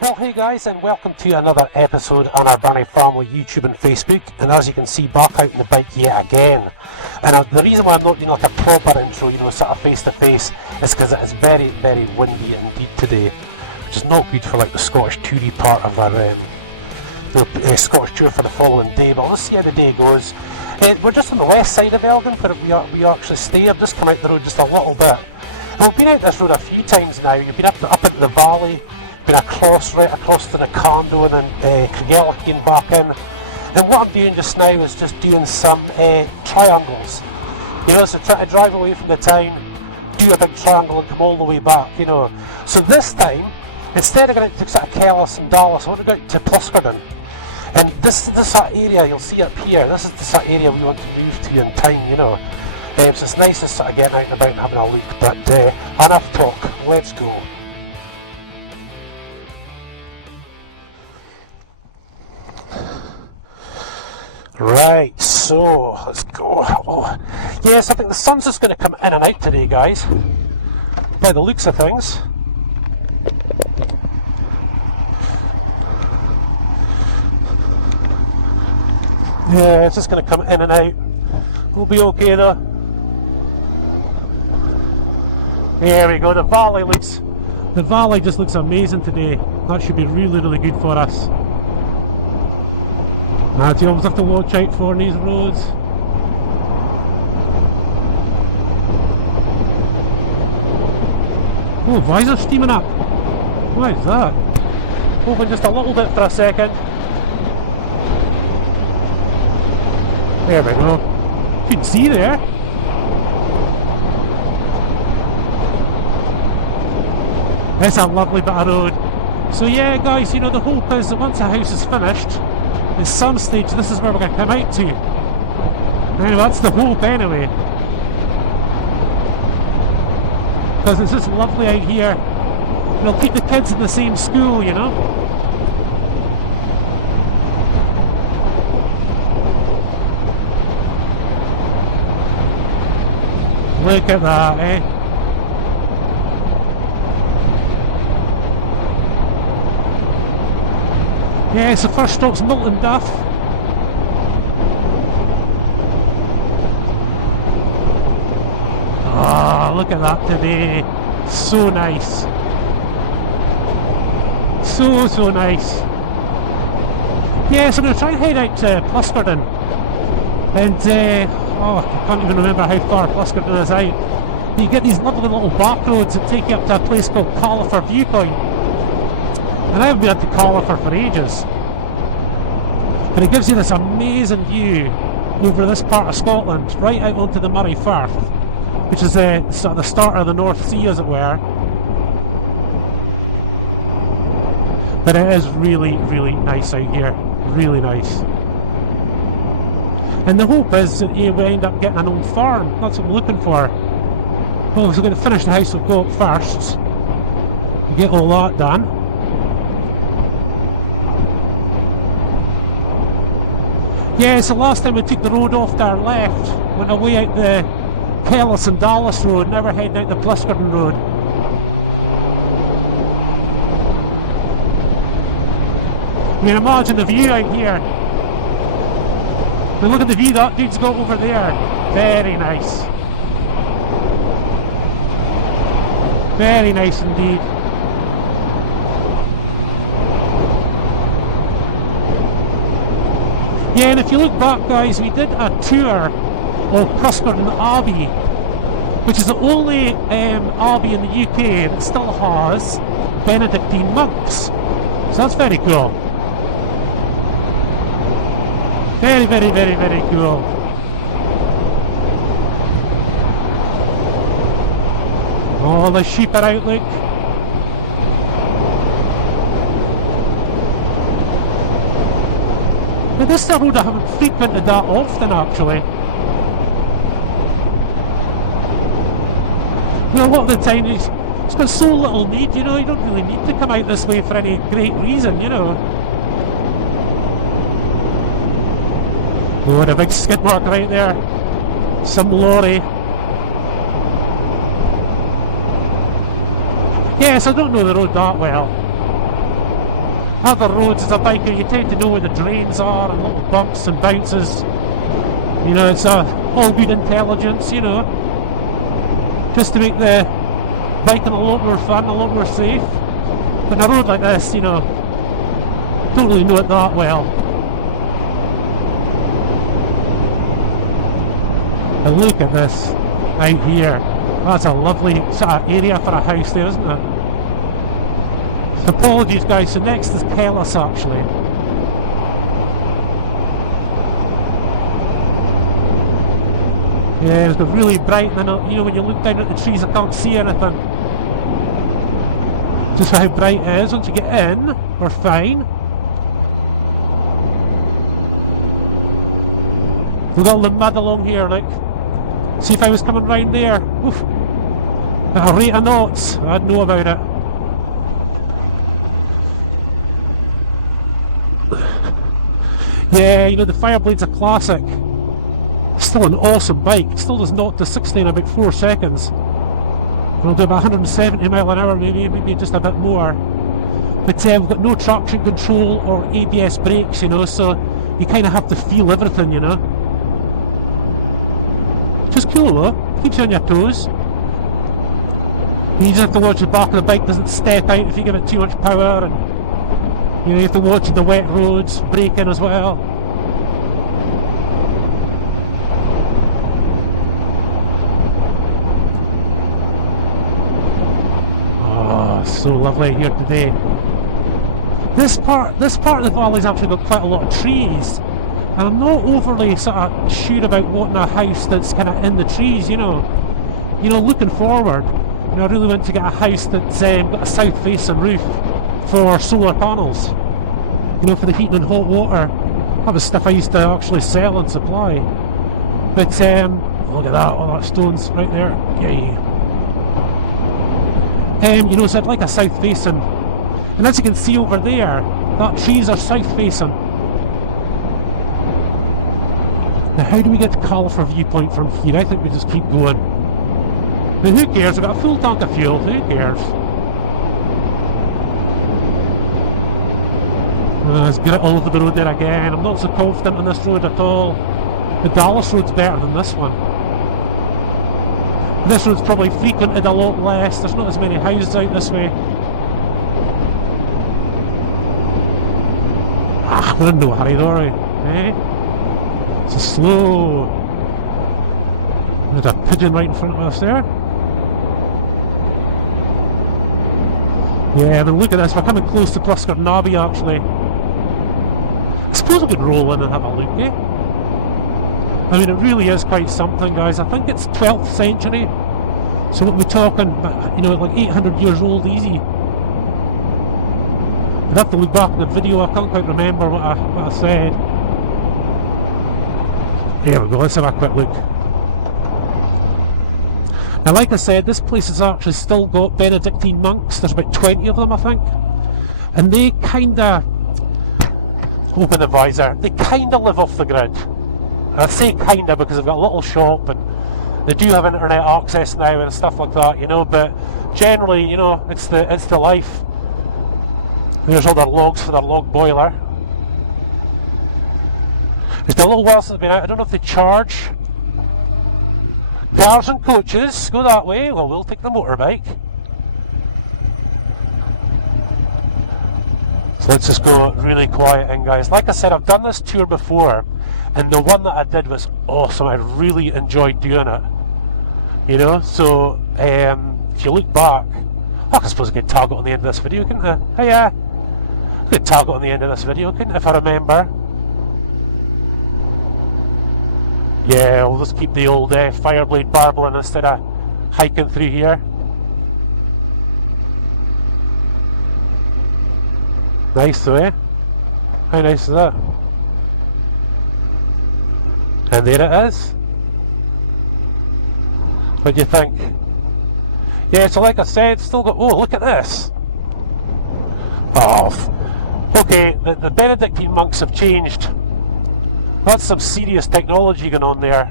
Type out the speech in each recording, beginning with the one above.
Well, hey guys, and welcome to another episode on our Birnie Family YouTube and Facebook. And as you can see, back out on the bike yet again. And the reason why I'm not doing like a proper intro, sort of face to face, is because it is very, very windy indeed today, which is not good for like the Scottish toury part of our Scottish tour for the following day. But let's see how the day goes. We're just on the west side of Elgin, where we actually stay. I've just come out the road just a little bit. And we've been out this road a few times now. You've been up into the valley. Been right across to Nakarada and then Califer back in. And what I'm doing just now is just doing some triangles. So trying to drive away from the town, do a big triangle and come all the way back, So this time, instead of going out to sort of Kellis and Dallas, I want to go out to Pliskerden. And this sort of area you'll see up here, this is the sort of area we want to move to in time, So it's nice to sort of getting out and about and having a look. But enough talk, let's go. Right, so let's go. Oh, yes, I think the sun's just going to come in and out today, guys, by the looks of things. Yeah, it's just going to come in and out. We'll be okay though. There we go. The valley just looks amazing today. That should be really, really good for us. You always have to watch out for these roads. Oh, visor steaming up. What is that? Open just a little bit for a second. There we go. You can see there. It's a lovely bit of road. So yeah guys, the hope is that once the house is finished, at some stage this is where we're going to come out to. Anyway, that's the hope anyway. Because it's just lovely out here. We'll keep the kids in the same school, Look at that, eh? Yeah, so first stop's Milton Duff. Ah, look at that today. So nice. So nice. Yeah, so I'm going to try and head out to Pliskerden. And, I can't even remember how far Pliskerden is out. You get these lovely little back roads that take you up to a place called Califer Viewpoint. And I haven't been up to Califer for ages. But it gives you this amazing view over this part of Scotland, right out onto the Moray Firth, which is sort of the start of the North Sea, as it were. But it is really, really nice out here. Really nice. And the hope is that we end up getting an old farm. That's what I'm looking for. Well, we're going to finish the house we've got first. Get all that done. Yeah, so last time we took the road off to our left, went away out the Kellis and Dallas road, never heading out the Pliskerden road. I mean, imagine the view out here. But look at the view that dude's got over there. Very nice. Very nice indeed. Yeah, and if you look back guys, we did a tour of Pliskerden Abbey, which is the only abbey in the UK that still has Benedictine monks. So that's very cool. Very, very, very, very cool. Oh, the sheep are out, look. Now this is a road I haven't frequented that often actually. A lot of the time it's got so little need, you don't really need to come out this way for any great reason, Oh, and a big skid mark right there. Some lorry. Yes, I don't know the road that well. Other roads as a biker, you tend to know where the drains are and little bumps and bounces. You know, it's all good intelligence, you know, just to make the biking a lot more fun, a lot more safe. But on a road like this, you know, don't really know it that well. And look at this out here. That's a lovely sort of area for a house there, isn't it? So apologies guys, so next is Califer actually. Yeah, it's got really bright, and you know when you look down at the trees I can't see anything. Just how bright it is. Once you get in, we're fine. We've got all the mud along here, like. See if I was coming round there. Oof. At a rate of knots, I'd know about it. Yeah, you know, the Fireblade's a classic. Still an awesome bike. It still does 0 to 60 in about 4 seconds. We'll do about 170 mile an hour, maybe just a bit more. But we've got no traction control or ABS brakes, you know, so you kind of have to feel everything, you know. Just cool though, keeps you on your toes. You just have to watch the back of the bike doesn't step out if you give it too much power, and you know, you have to watch the wet roads, braking as well. Oh, so lovely here today. This part of the valley's actually got quite a lot of trees, and I'm not overly sort of sure about wanting a house that's kind of in the trees, you know. You know, looking forward, you know, I really want to get a house that's got a south-facing roof for solar panels, you know, for the heating and hot water. That was stuff I used to actually sell and supply. But look at that, all that stones right there. Yay. You know, so I'd like a south-facing, and as you can see over there, that trees are south-facing. Now, how do we get to Califer viewpoint from here? I think we just keep going. Now, who cares? I've got a full tank of fuel. Who cares? Let's get it all over the road there again. I'm not so confident on this road at all. The Dallas road's better than this one. This road's probably frequented a lot less. There's not as many houses out this way. Ah, we're in no hurry though, are we? Eh? So slow. There's a pigeon right in front of us there. Yeah, then look at this, we're coming close to Nabi actually. I suppose we could roll in and have a look, eh? I mean, it really is quite something, guys. I think it's 12th century, so we'll be talking, you know, like 800 years old easy. I'd have to look back at the video, I can't quite remember what I said. There we go, let's have a quick look. Now, like I said, this place has actually still got Benedictine monks. There's about 20 of them, I think. And they kinda, open the visor, they kinda live off the grid. I say kinda because they've got a little shop and they do have internet access now and stuff like that, you know, but generally, you know, it's the life. There's all their logs for their log boiler. It's been a little while since I've been out. I don't know if they charge. Cars and coaches, go that way. Well, we'll take the motorbike. So let's just go really quiet in, guys. Like I said, I've done this tour before, and the one that I did was awesome. I really enjoyed doing it. You know, so if you look back, I suppose I could tag it on the end of this video, couldn't I? Hey, yeah. I could tag it on the end of this video, couldn't I, if I remember? Yeah, we'll just keep the old Fireblade barbling instead of hiking through here. Nice though, eh? How nice is that? And there it is. What do you think? Yeah, so like I said, still got... Oh, look at this! Oh, okay, the Benedictine monks have changed. That's some serious technology going on there.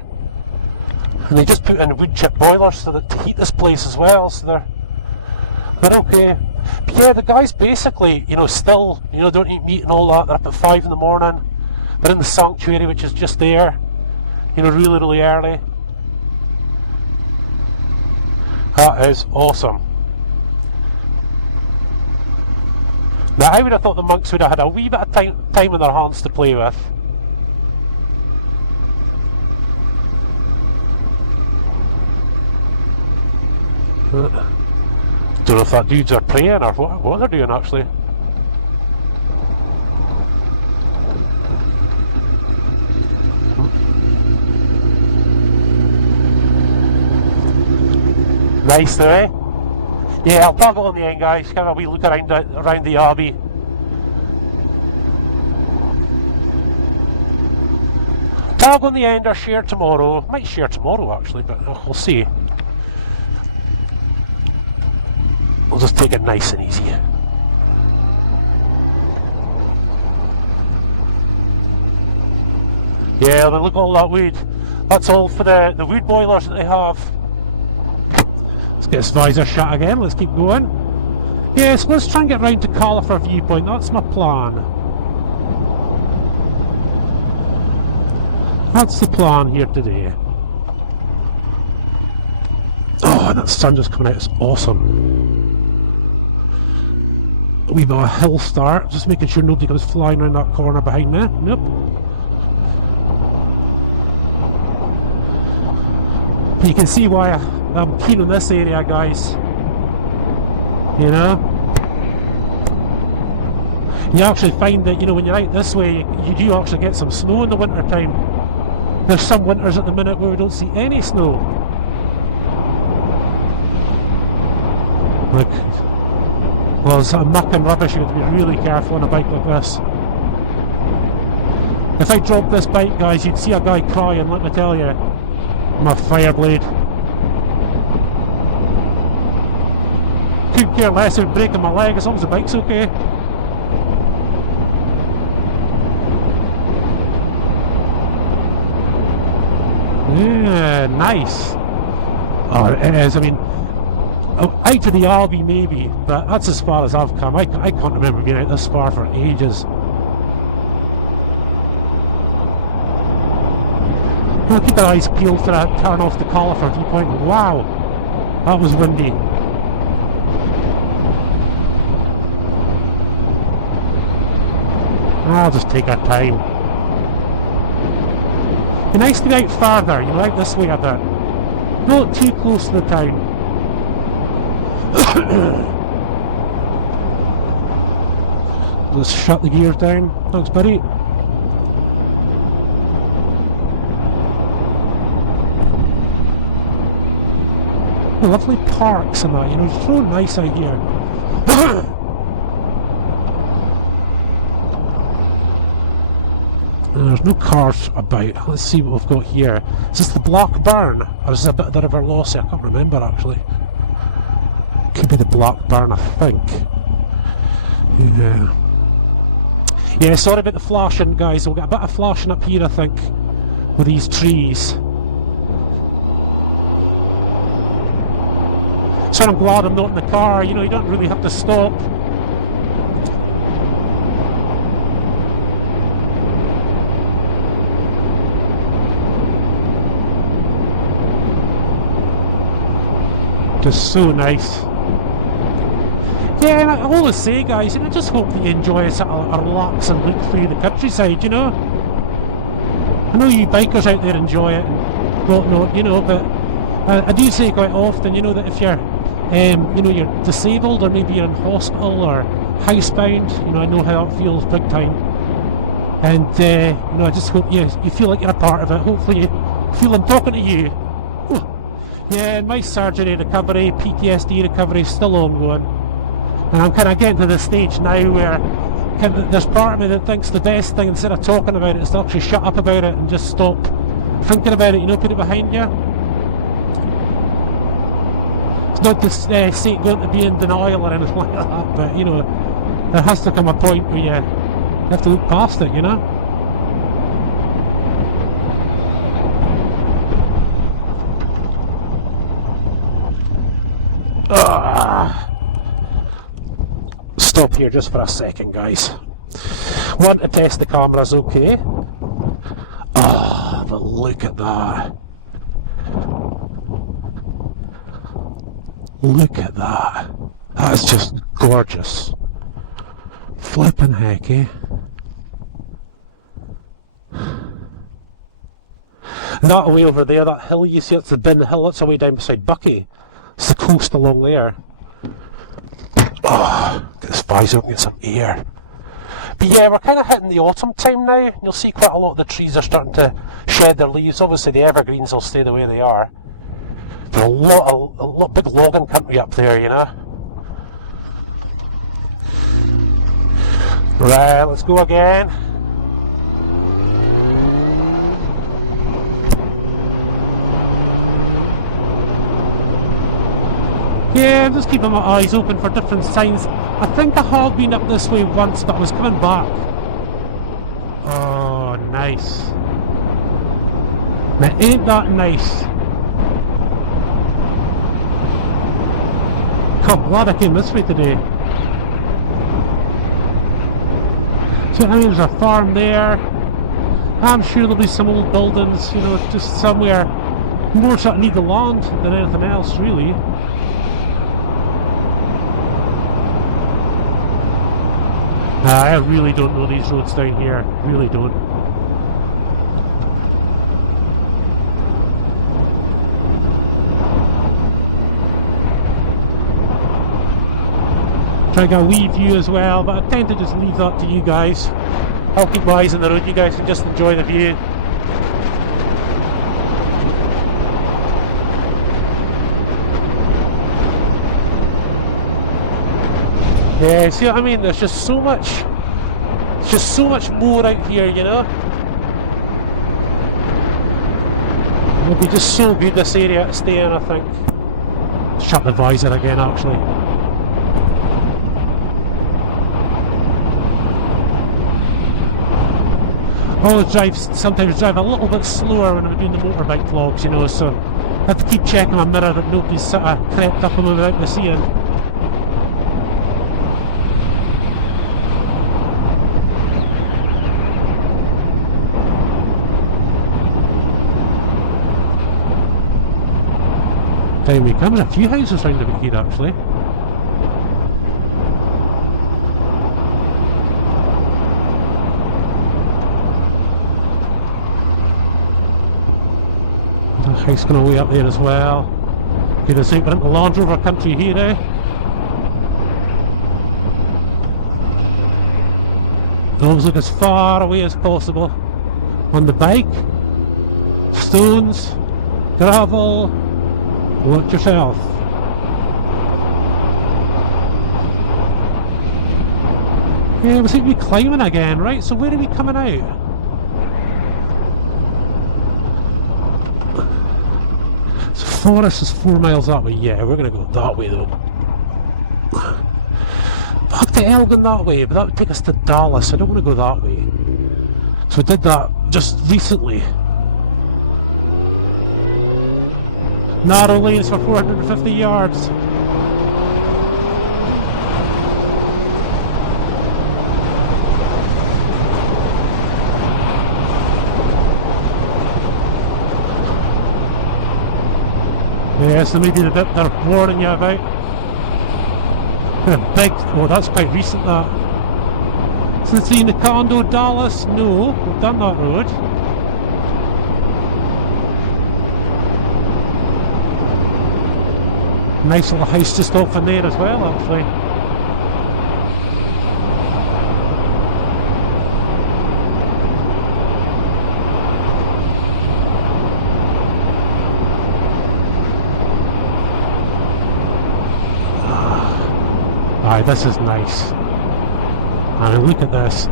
And they just put in wood chip boilers so that to heat this place as well, so they're okay. But yeah, the guys basically, still, don't eat meat and all that. They're up at 5 in the morning. They're in the sanctuary, which is just there, really, really early. That is awesome. Now, I would have thought the monks would have had a wee bit of time in their hands to play with. Don't know if that dudes are praying or what they're doing actually. Nice though, eh? Yeah, I'll toggle on the end, guys. Have a wee look around the abbey. Toggle on the end or share tomorrow. Might share tomorrow actually, but we'll see. We'll just take it nice and easy. Yeah, look at all that wood. That's all for the wood boilers that they have. Let's get this visor shut again, let's keep going. Yes, let's try and get round to Califer viewpoint, that's my plan. That's the plan here today. Oh, and that sun just coming out, it's awesome. A wee bit of a hill start, just making sure nobody comes flying around that corner behind me. Nope. You can see why I'm keen on this area, guys. You actually find that, when you're out this way, you do actually get some snow in the winter time. There's some winters at the minute where we don't see any snow. Look. Well, there's a muck and rubbish, you have to be really careful on a bike like this. If I dropped this bike, guys, you'd see a guy crying, let me tell you. My fire blade. Couldn't care less about breaking my leg as long as the bike's okay. Yeah, nice. Oh, it is, I mean, out to the Albi maybe, but that's as far as I've come. I can't remember being out this far for ages. I'll keep our eyes peeled for that turn off the Califer viewpoint. Wow, that was windy. I'll just take our time. Be nice to be out farther, out this way a bit. Not too close to the town. Let's shut the gears down. Thanks, buddy. Lovely parks and that, it's so nice out here. There's no cars about. Let's see what we've got here. Is this the Black Burn? Or is this a bit of the River Lossy? I can't remember actually. Could be the Black Burn, I think. Yeah, sorry about the flashing, guys. We'll get a bit of flashing up here, I think, with these trees. So I'm glad I'm not in the car, you don't really have to stop. Just so nice. Yeah, and I always say, guys, I just hope that you enjoy a sort of a relax and look through the countryside, I know you bikers out there enjoy it and whatnot, but I do say quite often, that if you're you're disabled or maybe you're in hospital or housebound, I know how that feels big time. And I just hope you feel like you're a part of it. Hopefully you feel I'm talking to you. Yeah, and my surgery recovery, PTSD recovery is still ongoing. And I'm kind of getting to the stage now where there's part of me that thinks the best thing, instead of talking about it, is to actually shut up about it and just stop thinking about it, put it behind you. It's not to say going to be in denial or anything like that, but there has to come a point where you have to look past it, stop here just for a second, guys. Want to test the cameras, okay? Ah, but look at that. Look at that. That's just gorgeous. Flippin' heck, eh? That way over there, that hill you see, it's the Bin Hill, that's away down beside Bucky. It's the coast along there. Oh, get this visor, get some air. But yeah, we're kind of hitting the autumn time now. You'll see quite a lot of the trees are starting to shed their leaves. Obviously the evergreens will stay the way they are. There's a lot big logging country up there, you know. Right, let's go again. Yeah, I'm just keeping my eyes open for different signs. I think I have been up this way once, but I was coming back. Oh, nice. Now, ain't that nice? God, glad I came this way today. So, I mean, there's a farm there. I'm sure there'll be some old buildings, you know, just somewhere. More sort of need the land than anything else, really. I really don't know these roads down here, really don't. Try to get a wee view as well, but I tend to just leave that to you guys. I'll keep my eyes on the road, you guys can just enjoy the view. Yeah, see what I mean? There's just so much more out here, you know? It'll be just so good, this area to stay in, I think. Shut the visor again, actually. I sometimes drive a little bit slower when I'm doing the motorbike vlogs, you know, so I have to keep checking my mirror that nobody's sort of crept up on me without me seeing. Down we come. There's a few houses round about here actually. There's a house going away up there as well. Okay, there's like we're into Land Rover country here, eh? Always look as far away as possible on the bike. Stones, gravel. Watch yourself. Yeah, we seem to be climbing again, right? So where are we coming out? So forest is 4 miles that way. Yeah, we're going to go that way though. Back to Elgin that way, but that would take us to Dallas. I don't want to go that way. So we did that just recently. Narrow lanes for 450 yards. Yeah, so maybe the bit they're warning you about. Big, oh that's quite recent that. Since seeing the condo Dallas, no, we've done that road. Nice little house just off in there as well, actually. Aye, this is nice. I mean, look at this.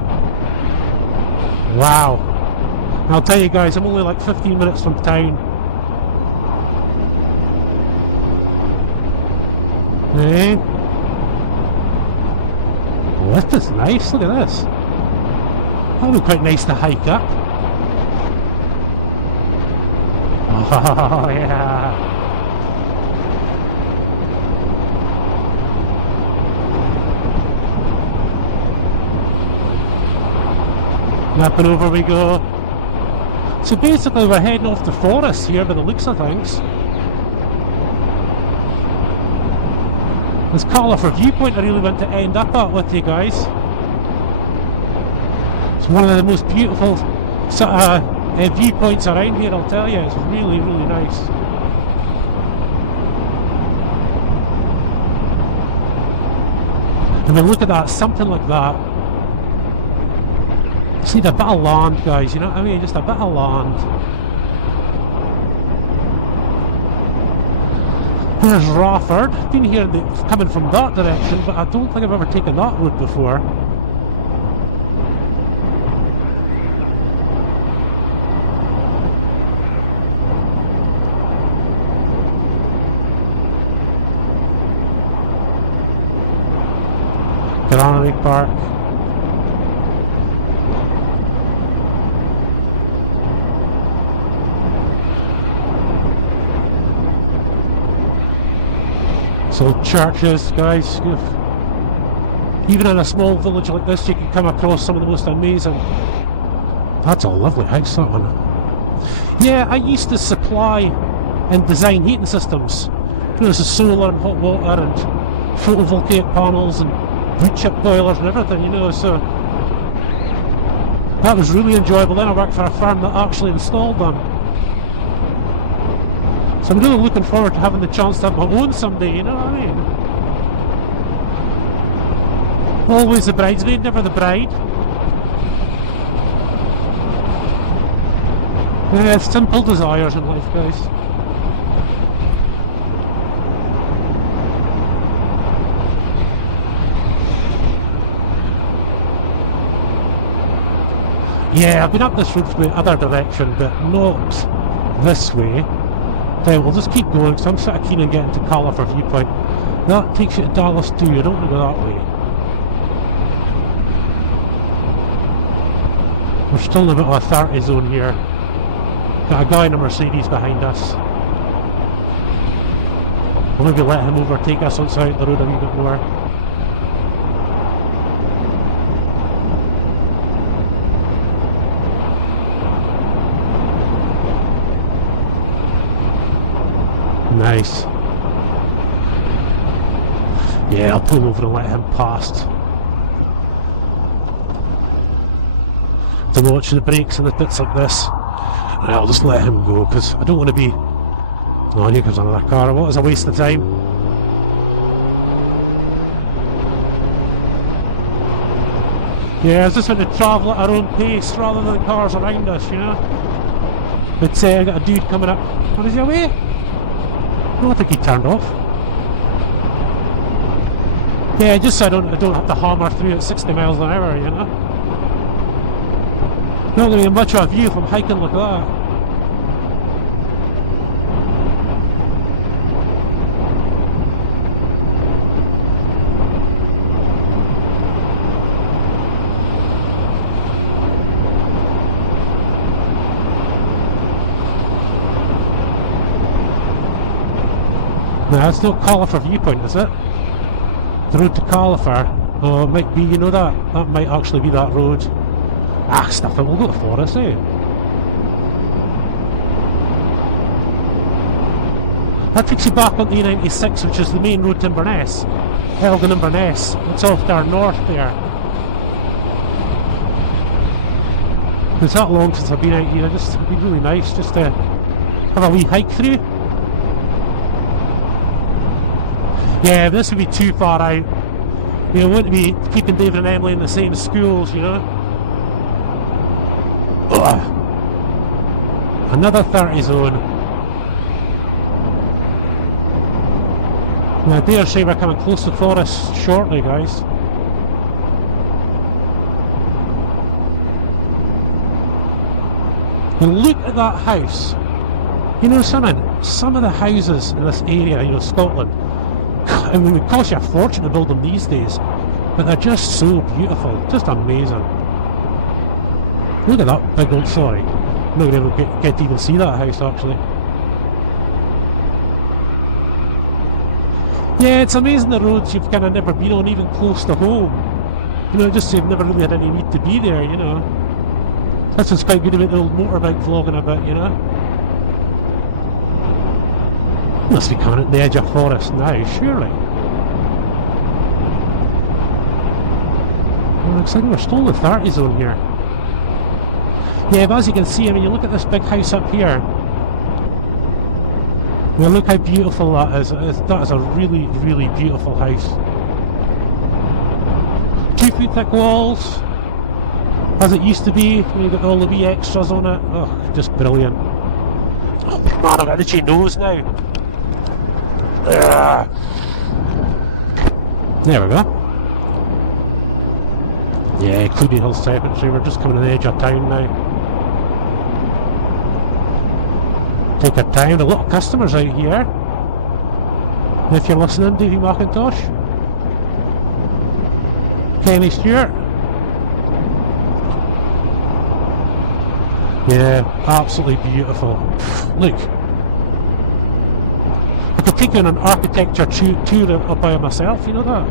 Wow. And I'll tell you guys, I'm only like 15 minutes from town. Eh? Well, this is nice, look at this. That would be quite nice to hike up. Oh yeah. Up and over we go. So basically we're heading off the forest here by the looks of things. This Califer viewpoint I really want to end up at with you guys. It's one of the most beautiful sort of viewpoints around here, I'll tell you. It's really, really nice. I mean, look at that, something like that. Just need a bit of land, guys, you know what I mean? Just a bit of land. There's Rafford. Been here coming from that direction, but I don't think I've ever taken that road before. Birnie Park. So churches, guys. Even in a small village like this, you can come across some of the most amazing. That's a lovely house, that one. Yeah, I used to supply and design heating systems. You know, there's solar and hot water and photovoltaic panels and wood chip boilers and everything, you know, so that was really enjoyable. Then I worked for a firm that actually installed them. So I'm really looking forward to having the chance to have my own someday, you know what I mean? Always the bridesmaid, never the bride. Yeah, it's simple desires in life, guys. Yeah, I've been up this road from the other direction, but not this way. Then we'll just keep going, because I'm sort of keen on getting to Califer viewpoint. That takes you to Dallas too, you don't want to go that way. We're still in a bit of a 30 zone here. Got a guy in a Mercedes behind us. We'll maybe let him overtake us once out the road a wee bit more. Nice. Yeah, I'll pull over and let him past. To watch the brakes and the bits like this. And I'll just let him go, because I don't want to be... Oh, here comes another car. What is a waste of time? Yeah, I just want to travel at our own pace rather than cars around us, you know? But I got a dude coming up. What is he away? I don't think he turned off. Yeah, just so I don't have to hammer through at 60 miles an hour, you know? Not going to be much of a view if I'm hiking like that. No, that's not Califer viewpoint, is it? The road to Califer. Oh, it might be, you know that? That might actually be that road. Ah, stuff it, we'll go to Forest, eh? That takes you back on the A96, which is the main road to Inverness. Elgin Inverness. It's off there north there. It's that long since I've been out here, it'd be really nice just to have a wee hike through. Yeah, this would be too far out. You know, wouldn't be keeping David and Emily in the same schools, you know. Ugh. Another 30 zone. Now, I dare say we're coming close to Forest shortly, guys. And look at that house. You know something? Some of the houses in this area, you know, Scotland, I mean, it would cost you a fortune to build them these days, but they're just so beautiful, just amazing. Look at that big old, sorry, I'm not going to get to even see that house actually. Yeah, it's amazing the roads you've kind of never been on, even close to home. You know, just you've never really had any need to be there, you know. This is quite good about the old motorbike vlogging a bit, you know. Must be coming at the edge of forest now, surely. Well, looks like we're still in the 30 zone here. Yeah, but as you can see, I mean, you look at this big house up here. Well, look how beautiful that is. That is a really, really beautiful house. 2 feet thick walls, as it used to be. You've got all the wee extras on it. Oh, just brilliant. Oh man, I've got an itchy nose now. Ugh. There we go. Yeah, Cleedy Hill Cemetery. We're just coming to the edge of town now. Take our time. A lot of customers out here. If you're listening, Davey McIntosh, Kenny Stewart. Yeah, absolutely beautiful. Look, I could take you on an architecture tour up by myself. You know that?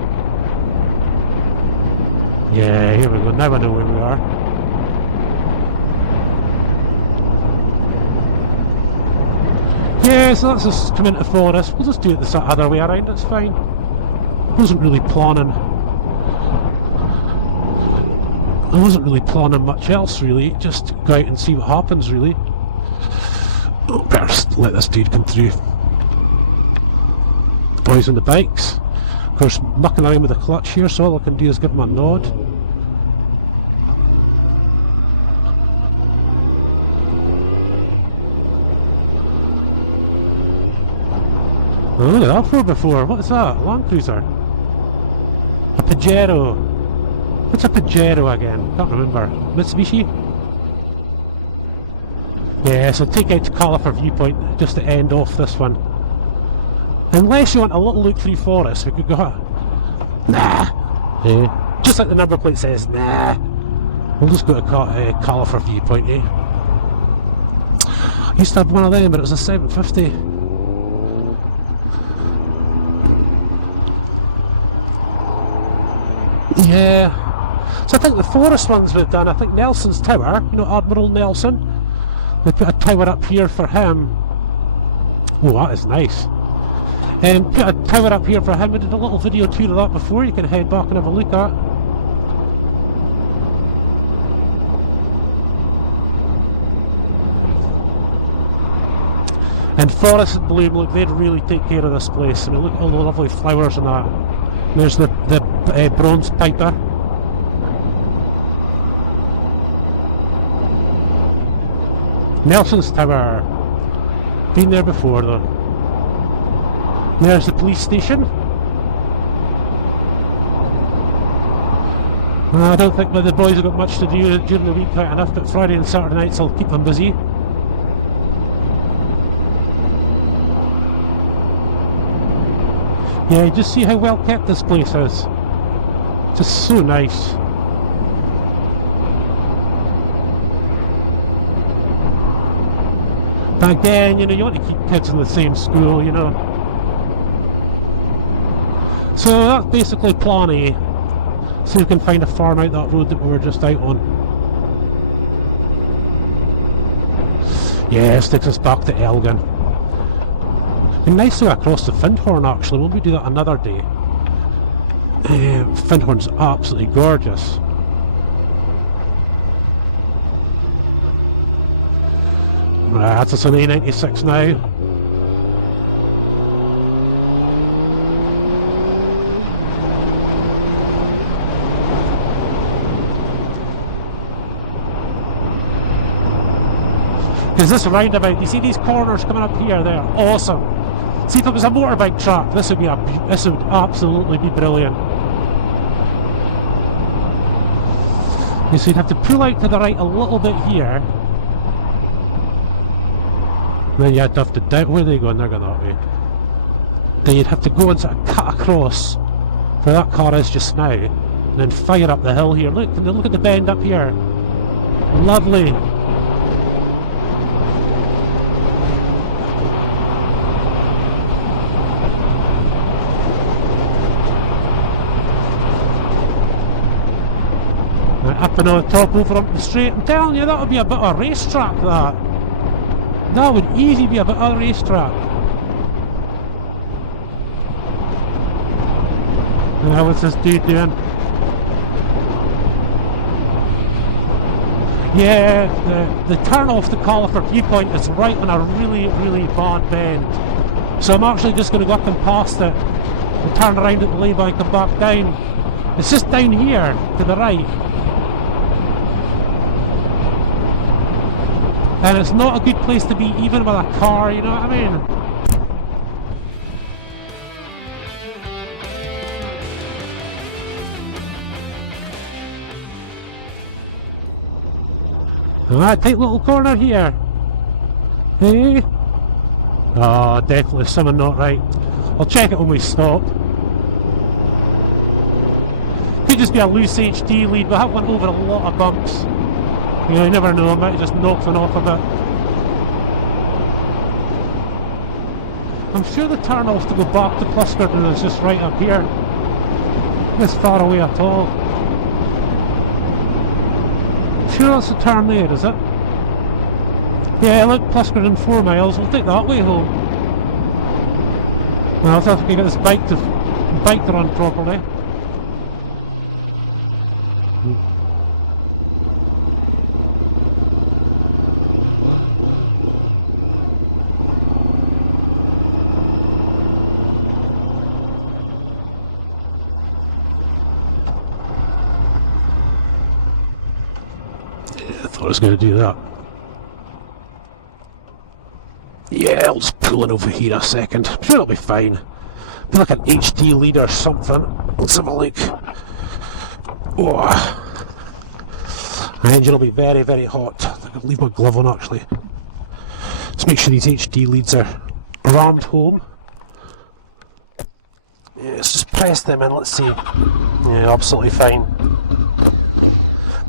Yeah, here we go. Now I know where we are. Yeah, so let's just come into forest. We'll just do it the other way around, it's fine. I wasn't really planning much else really, just go out and see what happens really. Oh, better let this dude come through. The boys on the bikes. Of course, mucking around with the clutch here, so all I can do is give him a nod. Oh, look at that 4x4. What is that? Land Cruiser? A Pajero. What's a Pajero again? Can't remember. Mitsubishi? Yeah, so take out to Califer viewpoint just to end off this one. Unless you want a little look through forest, we could go. Nah. Yeah. Just like the number plate says, nah. We'll just go to Califer viewpoint, eh? I used to have one of them, but it was a 750. Yeah, so I think the forest ones we've done, I think Nelson's Tower, you know, Admiral Nelson, they put a tower up here for him. Oh, that is nice. Put a tower up here for him. We did a little video tour of that before, you can head back and have a look at. And Forest and Bloom, look, they'd really take care of this place. I mean, look at all the lovely flowers and that. And there's the bronze piper. Nelson's Tower. Been there before though. And there's the police station. I don't think that the boys have got much to do during the week quite enough, but Friday and Saturday nights will keep them busy. Yeah, just see how well kept this place is. Just so nice. But again, you know, you want to keep kids in the same school, you know. So that's basically plan A. See if we can find a farm out that road that we were just out on. Yeah, this takes us back to Elgin. It'd be nice to go across the Findhorn actually, we'll do that another day. Findhorn's absolutely gorgeous. Right, that's us on A96 now. Because this roundabout, you see these corners coming up here, they're awesome. See, if it was a motorbike track, this would absolutely be brilliant. You see, you'd have to pull out to the right a little bit here. And then you'd have to down. Where are they going? They're going that way. Then you'd have to go and sort of cut across where that car is just now, and then fire up the hill here. Look at the bend up here. Lovely. up and on top over up the straight. I'm telling you, that would be a bit of a racetrack, that. That would easily be a bit of a racetrack. Now what's this dude doing? Yeah, the turn off the Califer viewpoint is right on a really, really bad bend. So I'm actually just going to go up and past it and turn around at the lay-by and come back down. It's just down here to the right. And it's not a good place to be even with a car, you know what I mean? Alright, tight little corner here. Hey? Oh, definitely something not right. I'll check it when we stop. Could just be a loose HD lead, but I have went over a lot of bumps. Yeah, you never know, I might just knock one off a bit. I'm sure the turn off to go back to Pluskerton is just right up here. This far away at all. Sure that's the turn there, is it? Yeah, look, Pluskerton 4 miles, we'll take that way home. Well, I'll have to get this bike to run properly. I thought I was going to do that. Yeah, I'll just pull it over here a second. I'm sure it'll be fine. Be like an HD lead or something. Let's have a look. Oh. The engine will be very, very hot. I can leave my glove on actually. Let's make sure these HD leads are rammed home. Yeah, let's just press them in, let's see. Yeah, absolutely fine.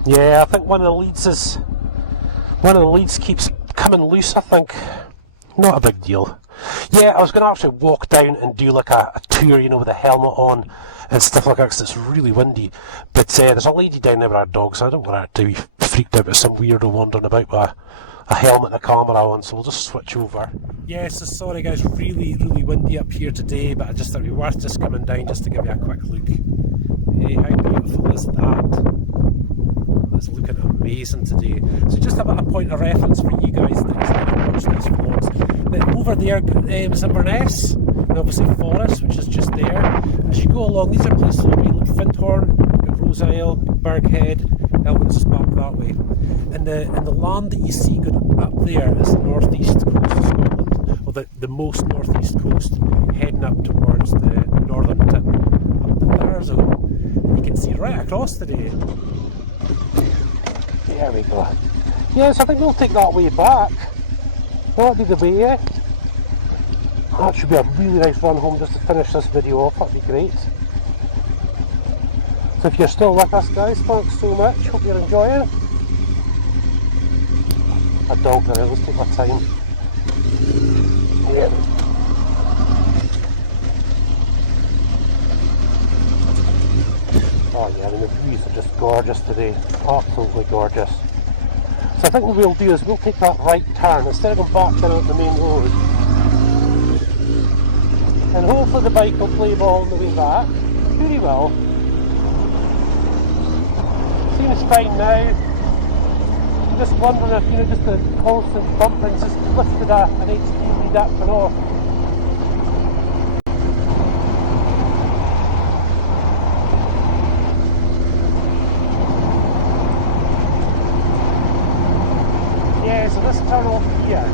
Yeah, I think one of the leads keeps coming loose, I think. Not a big deal. Yeah, I was going to actually walk down and do like a tour, you know, with a helmet on and stuff like that, because it's really windy. But there's a lady down there with her dog, so I don't want her to be freaked out by some weirdo wandering about with a helmet and a camera on, so we'll just switch over. Yes, sorry guys, really, really windy up here today, but I just thought it would be worth just coming down just to give you a quick look. Hey, how beautiful is that? It's looking amazing today. So just a bit of point of reference for you guys that watch these vlogs. Then over there is Inverness, and obviously Forest, which is just there. As you go along, these are places like Findhorn, Rose Isle, Berghead, Elgin's just back that way. And the land that you see going up there is the northeast coast of Scotland, or the most northeast coast, heading up towards the northern tip, up to there. So you can see right across today. There we go. Yes, I think we'll take that way back. That'll be the way, yeah. That should be a really nice run home just to finish this video off, that'd be great. So if you're still with us guys, thanks so much, hope you're enjoying. A dog there, let's take our time. Yeah. Oh yeah, I mean the views are just gorgeous today, absolutely gorgeous. So I think what we'll do is we'll take that right turn, instead of going back down the main road. And hopefully the bike will play ball on the way back. I'm sure he will. Seems fine now. I'm just wondering if, you know, just the constant bumping's just lifted an HD lead up and off. So this turn off here,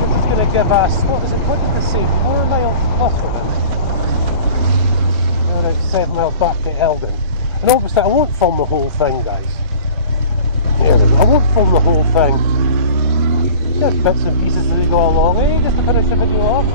this is going to give us, what did they say, 4 miles plus of it. We're about 7 miles back to Elgin. And obviously I won't film the whole thing guys. There we go, I won't film the whole thing. Just bits and pieces as we go along, just to finish the video off.